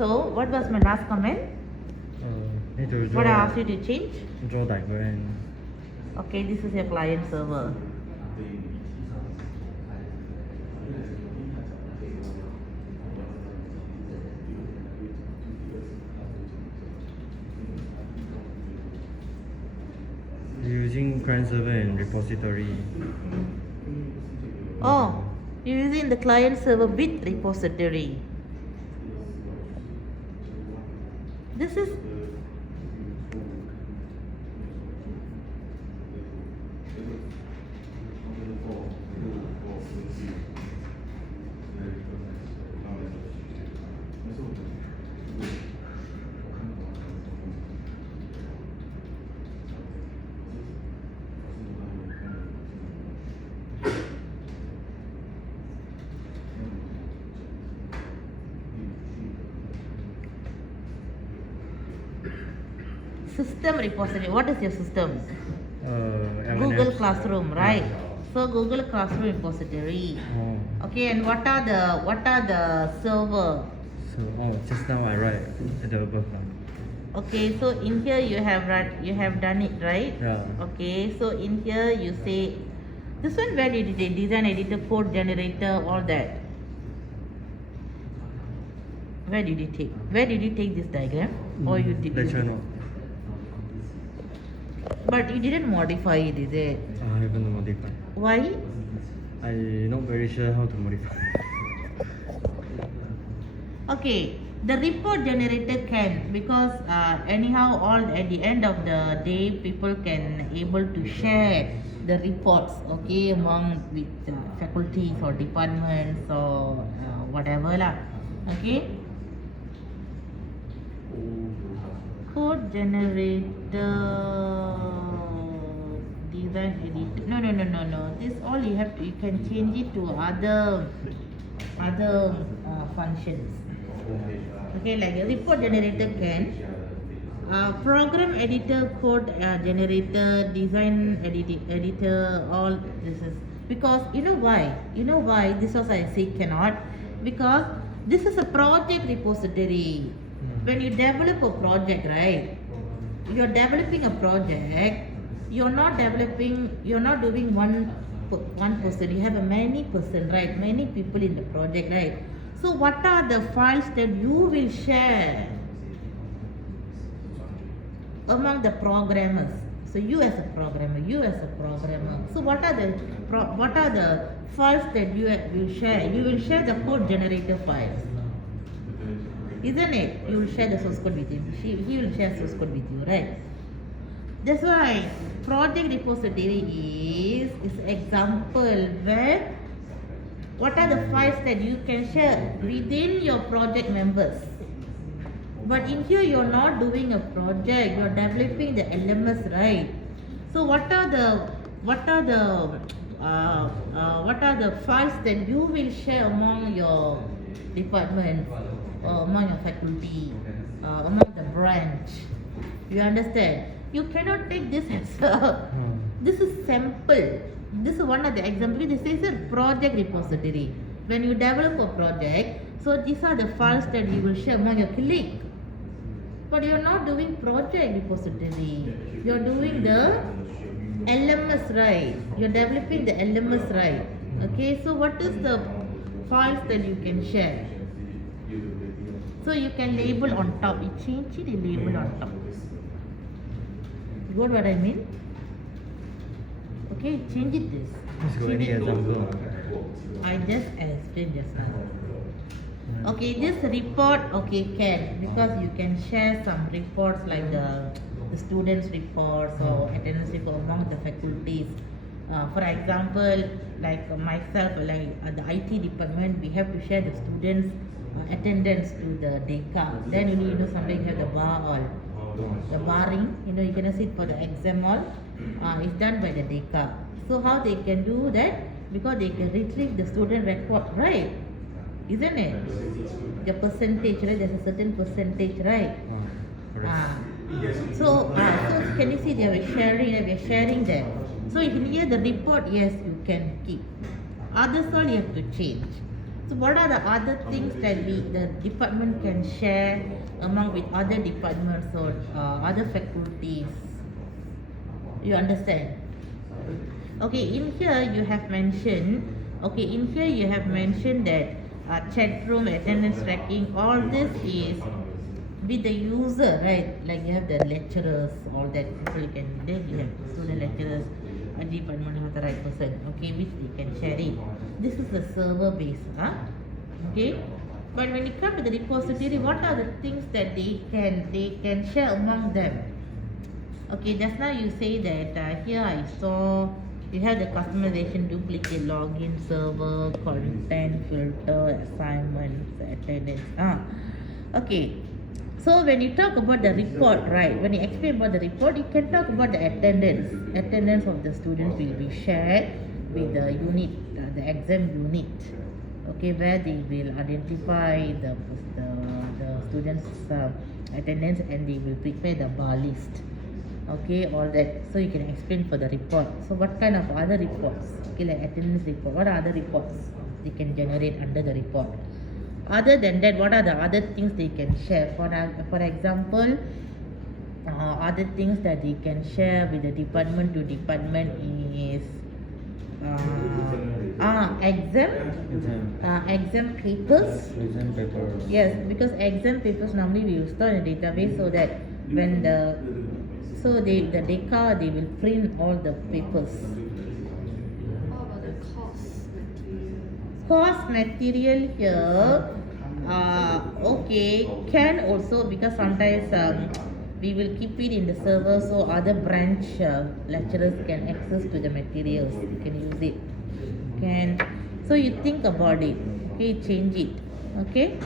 So, what was my last comment? Need to What I asked you to change? draw diagram. Okay, this is your client server. Using client server and repository. Oh, you're using the client server with repository. This is system repository. What is your system? Google LNF. Classroom, right? So Google Classroom repository. Oh. Okay, and what are the server? So just now I write at the above now. Okay, so in here you have done it, right? Yeah. Okay, so in here you say this one, where did you take? Design editor, code generator, all that. Where did you take? Where did you take this diagram? Or you did? Lecture note. But you didn't modify it, is it? I haven't modified. Why? I'm not very sure how to modify. Okay, the report generator can, because anyhow all at the end of the day people can able to share the reports, okay, among with faculties or departments or whatever lah, okay. Code generator, design editor. No. This all you have to, you can change it to other functions. Okay, like a report generator can, program editor, code generator, design editor, all this is because you know why? This was I say cannot, because this is a project repository. When you develop a project, right? You're developing a project. You're not doing one person. You have a many person, right? Many people in the project, right? So what are the files that you will share among the programmers? So you as a programmer. So what are the files that you will share? You will share the code generator files, isn't it? You will share the source code with him. He will share source code with you, right? That's why project repository is example where what are the files that you can share within your project members. But in here you're not doing a project, you're developing the LMS, right? So what are the files that you will share among your department, among your faculty, among the branch? You understand? You cannot take this as this is sample. This is one of the examples. This is a project repository. When you develop a project, so these are the files that you will share among your colleague. But you're not doing project repository. You're doing the LMS, right? You're developing the LMS, right? Okay, so what is the files that you can share? So you can label on top. You change it, you label on top. You got what I mean? Okay, change it this. Let's go any example. I just explained just now. Okay, this report, okay, can, because you can share some reports like the students' reports or attendance report among the faculties. For example, like myself, like the IT department, we have to share the students' attendance to the DECA. Then you know sometimes you have the bar all. The barring, you cannot sit for the exam all, is done by the DECA. So how they can do that? Because they can retrieve the student record, right? Isn't it? The percentage, right? There's a certain percentage, right? So can you see they are sharing that? So in here the report, yes, you can keep. Others all you have to change. So what are the other things that the department can share among with other departments or other faculties? You understand? Okay, in here you have mentioned. Okay, in here you have mentioned that chat room, attendance tracking, all this is with the user, right? Like you have the lecturers, all that people can. Then you have student lecturers, a department have the right person. Okay, which they can share it. This is the server base, huh? Okay. But when it comes to the repository, what are the things that they can share among them? Okay, just now you say that here I saw you have the customization, duplicate, login, server, content, filter, assignments, attendance. Okay. So when you talk about the report, right? When you explain about the report, you can talk about the attendance. Attendance of the students will be shared with the unit, the exam unit. Okay, where they will identify the students' attendance and they will prepare the bar list. Okay, all that. So you can explain for the report. So what kind of other reports? Okay, like attendance report. What are other reports they can generate under the report? Other than that, what are the other things they can share? For example, other things that they can share with the department to department is exam papers. Exam papers. Yes, because exam papers normally we will store in a database so that when the DECA they will print all the papers. How about the course material? Course material here, okay, can also, because sometimes we will keep it in the server so other branch lecturers can access to the materials. You can use it. So you think about it. Okay, change it. Okay.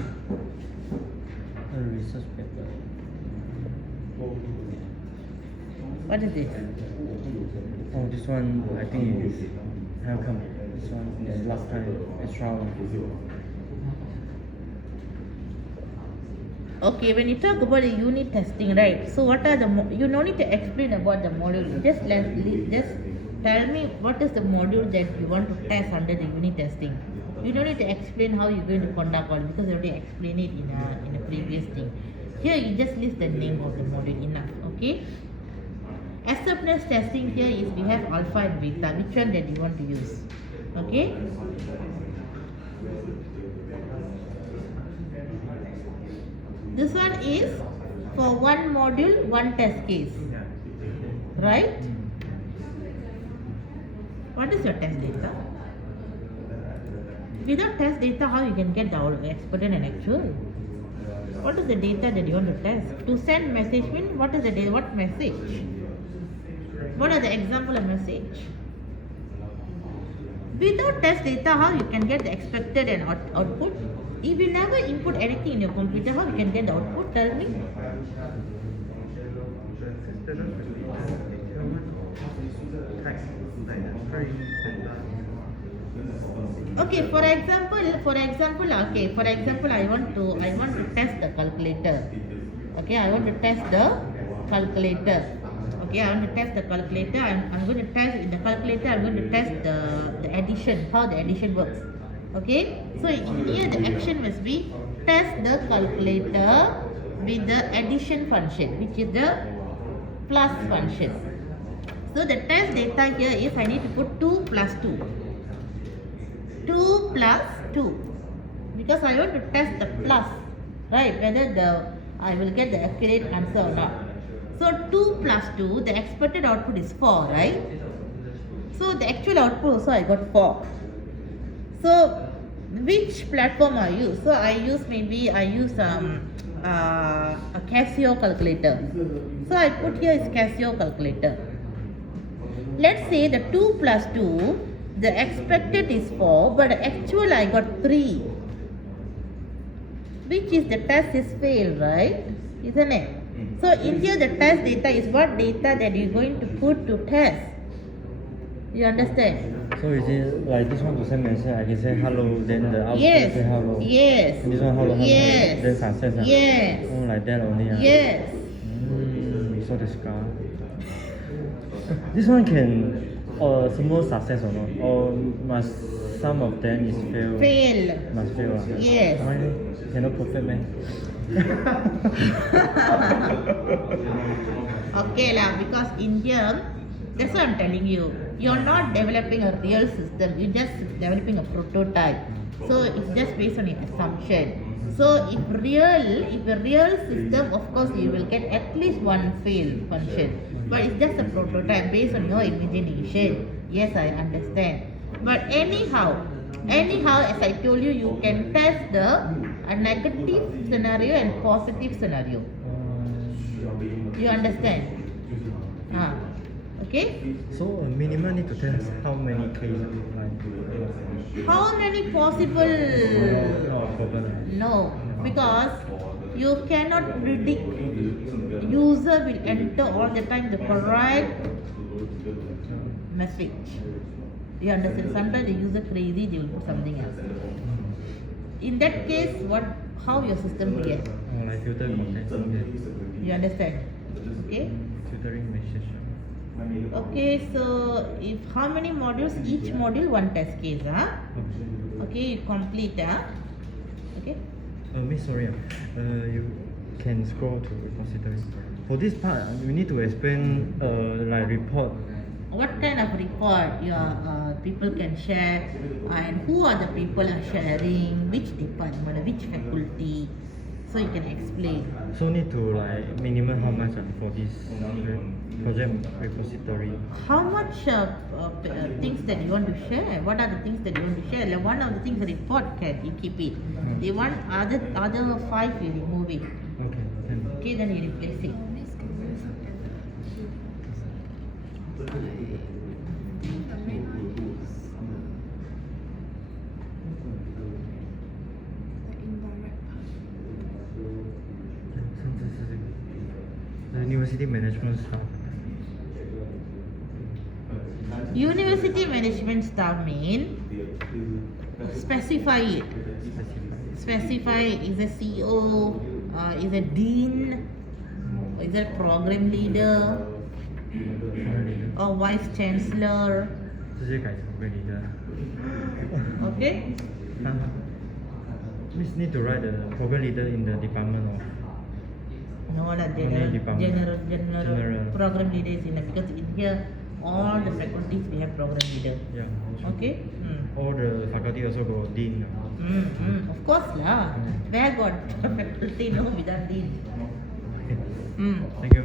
A research paper. What is this? Oh, this one I think is how come? This one is last time extra one. Okay, when you talk about the unit testing, right? So what are you no need to explain about the module. Just tell me what is the module that you want to test under the unit testing. You don't need to explain how you're going to conduct all because you already explained it in a previous thing. Here you just list the name of the module enough. Okay. Acceptance testing here is we have alpha and beta. Which one that you want to use? Okay. This one is for one module, one test case. Right? What is your test data? Without test data, how you can get the expected and actual? What is the data that you want to test? To send message mean what is the data? What message? What are the example of message? Without test data, how you can get the expected and output? If you never input anything in your computer, how you can get the output? Tell me. Okay, for example, I want to test the calculator. Okay, I want to test the calculator. Okay, I want to test the calculator. I'm going to test in the calculator. I'm going to test the addition, how the addition works. Okay, so here the action must be test the calculator with the addition function, which is the plus function. So the test data here is I need to put 2 plus 2. 2 plus 2, because I want to test the plus, right, whether I will get the accurate answer or not. So 2 plus 2, the expected output is 4, right? So the actual output also I got 4. So which platform I use? So I use a Casio calculator. So I put here is Casio calculator. Let's say the 2 plus 2, the expected is 4, but the actual I got 3. Which is the test is failed, right? Isn't it? So in here the test data is what data that you're going to put to test. You understand? So is it like this one to send message? I can say hello, then the output Yes. say hello. Yes. And this one hello, hello. Yes. Then success. Yes. Oh, like that only. Yes. So the scar. This one can semua success or not? Or must some of them is fail? Fail. Must fail. Yes. Why? Cannot perfect man. Okay lah, because in here, that's what I'm telling you. You're not developing a real system. You're just developing a prototype. So it's just based on an assumption. So if a real system, of course you will get at least one failed function. But it's just a prototype based on your imagination. Yes, I understand. But anyhow, as I told you, you can test a negative scenario and positive scenario. You understand? Okay? So a minimum need to test how many cases like How many possible? no problem. No, because you cannot predict user will enter all the time the correct message. You understand? Sometimes the user crazy, they will put something else. In that case, how your system reacts? Like filter content. Okay. You understand? Okay? Filtering message. Okay, so if how many modules? Each module one test case, Okay, you complete, Okay. Miss, sorry. You can scroll to repository. For this part, we need to explain like report. What kind of report your people can share, and who are the people are sharing, which department, which faculty, so you can explain. So need to like minimum how much for this project repository. How much things that you want to share? What are the things that you want to share? Like one of the things the report can you keep it. The one other 5 you remove it. Okay. Can. Okay, then you replace it. Miss, can you look at the main one is the indirect part. The university management staff. University management staff mean specify it. Specify is a CEO, is a dean, is a program leader, or vice chancellor. 直接改成 program leader. Okay? Miss need to write the program leader in the department of. No, la Only department. general program leader is in because in here all the faculties we have program leader. Yeah. Okay? All the faculty also go dean. Of course lah. Where got faculty no without dean? Thank you.